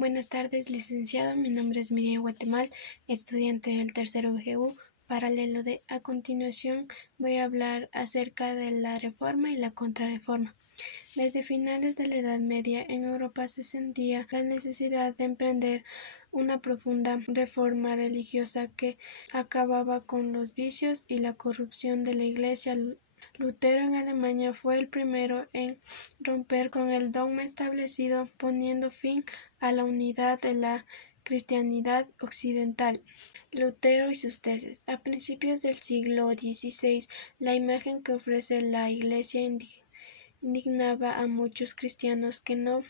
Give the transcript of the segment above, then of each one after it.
Buenas tardes, licenciado. Mi nombre es Miriam Guatemal, estudiante del tercero VGU, paralelo D. A continuación voy a hablar acerca de la Reforma y la Contrarreforma. Desde finales de la Edad Media en Europa se sentía la necesidad de emprender una profunda reforma religiosa que acababa con los vicios y la corrupción de la Iglesia. Lutero en Alemania fue el primero en romper con el dogma establecido, poniendo fin a la unidad de la cristiandad occidental. Lutero y sus tesis. A principios del siglo XVI, la imagen que ofrece la Iglesia indignaba a muchos cristianos que no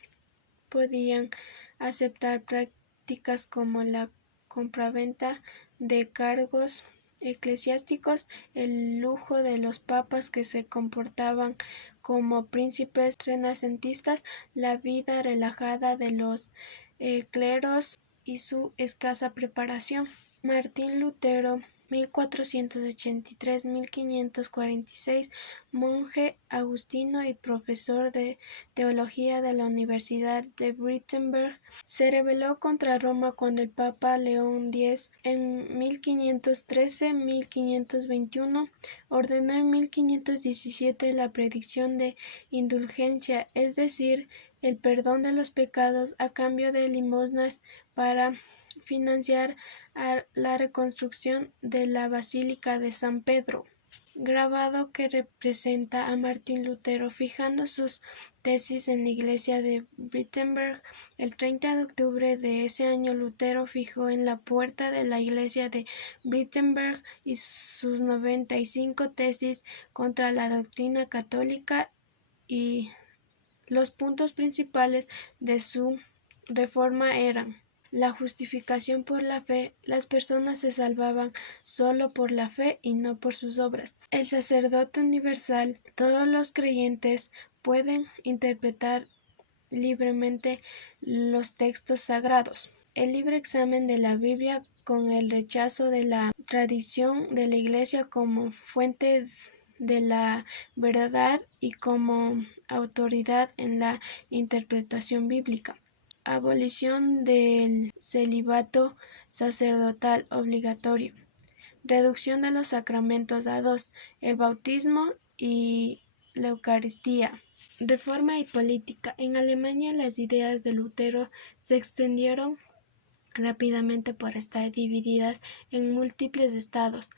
podían aceptar prácticas como la compraventa de cargos eclesiásticos, el lujo de los papas que se comportaban como príncipes renacentistas, la vida relajada de los cleros y su escasa preparación. Martín Lutero 1483-1546, monje agustino y profesor de teología de la Universidad de Wittenberg, se rebeló contra Roma cuando el Papa León X en 1513-1521 ordenó en 1517 la predicción de indulgencia, es decir, el perdón de los pecados a cambio de limosnas para financiar la reconstrucción de la Basílica de San Pedro, grabado que representa a Martín Lutero fijando sus tesis en la iglesia de Wittenberg. El 30 de octubre de ese año, Lutero fijó en la puerta de la iglesia de Wittenberg y sus 95 tesis contra la doctrina católica, y los puntos principales de su reforma eran: la justificación por la fe, las personas se salvaban solo por la fe y no por sus obras. El sacerdote universal, todos los creyentes pueden interpretar libremente los textos sagrados. El libre examen de la Biblia con el rechazo de la tradición de la Iglesia como fuente de la verdad y como autoridad en la interpretación bíblica. Abolición del celibato sacerdotal obligatorio. Reducción de los sacramentos a dos: el bautismo y la Eucaristía. Reforma y política. En Alemania las ideas de Lutero se extendieron rápidamente por estar divididas en múltiples estados,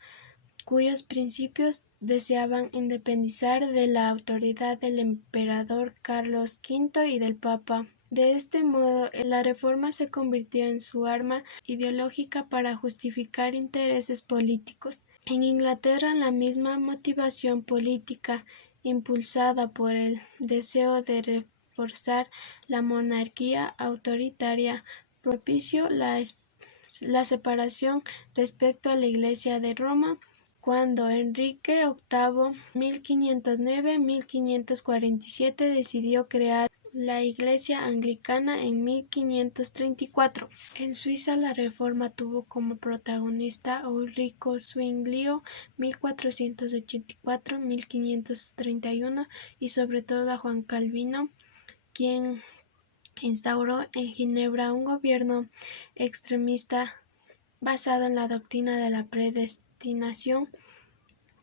cuyos principios deseaban independizar de la autoridad del emperador Carlos V y del Papa. De este modo, la reforma se convirtió en su arma ideológica para justificar intereses políticos. En Inglaterra, la misma motivación política, impulsada por el deseo de reforzar la monarquía autoritaria, propició la separación respecto a la Iglesia de Roma, cuando Enrique VIII, 1509-1547, decidió crear la Iglesia Anglicana en 1534. En Suiza, la reforma tuvo como protagonista a Ulrico Zwinglio, 1484-1531, y sobre todo a Juan Calvino, quien instauró en Ginebra un gobierno extremista basado en la doctrina de la predestinación.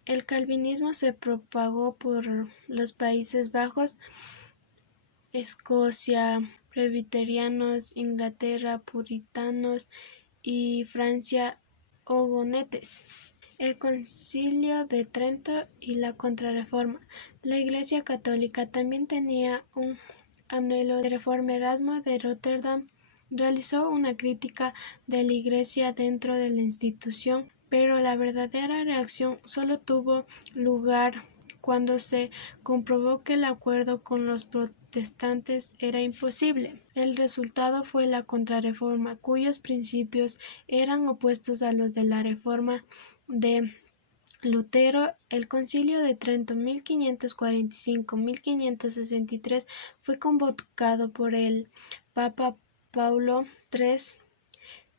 El calvinismo se propagó por los Países Bajos, Escocia, presbiterianos, Inglaterra, puritanos, y Francia, hugonotes. El Concilio de Trento y la Contrarreforma. La Iglesia Católica también tenía un anhelo de reforma. Erasmo de Róterdam realizó una crítica de la Iglesia dentro de la institución, pero la verdadera reacción solo tuvo lugar cuando se comprobó que el acuerdo con los protestantes era imposible. El resultado fue la Contrarreforma, cuyos principios eran opuestos a los de la Reforma de Lutero. El Concilio de Trento 1545-1563 fue convocado por el Papa Paulo III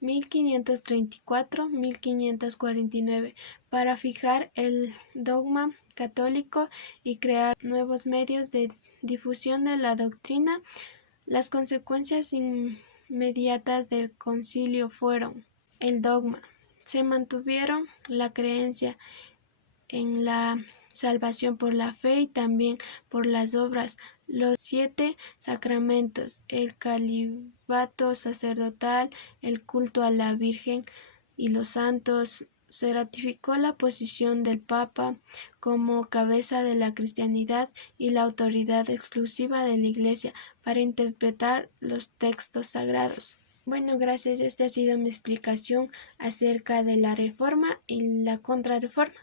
1534-1549 para fijar el dogma católico y crear nuevos medios de difusión de la doctrina. Las consecuencias inmediatas del concilio fueron el dogma. Se mantuvieron la creencia en la salvación por la fe y también por las obras, los 7 sacramentos, el celibato sacerdotal, el culto a la Virgen y los santos. Se ratificó la posición del Papa como cabeza de la cristiandad y la autoridad exclusiva de la Iglesia para interpretar los textos sagrados. Bueno, gracias. Esta ha sido mi explicación acerca de la Reforma y la Contrarreforma.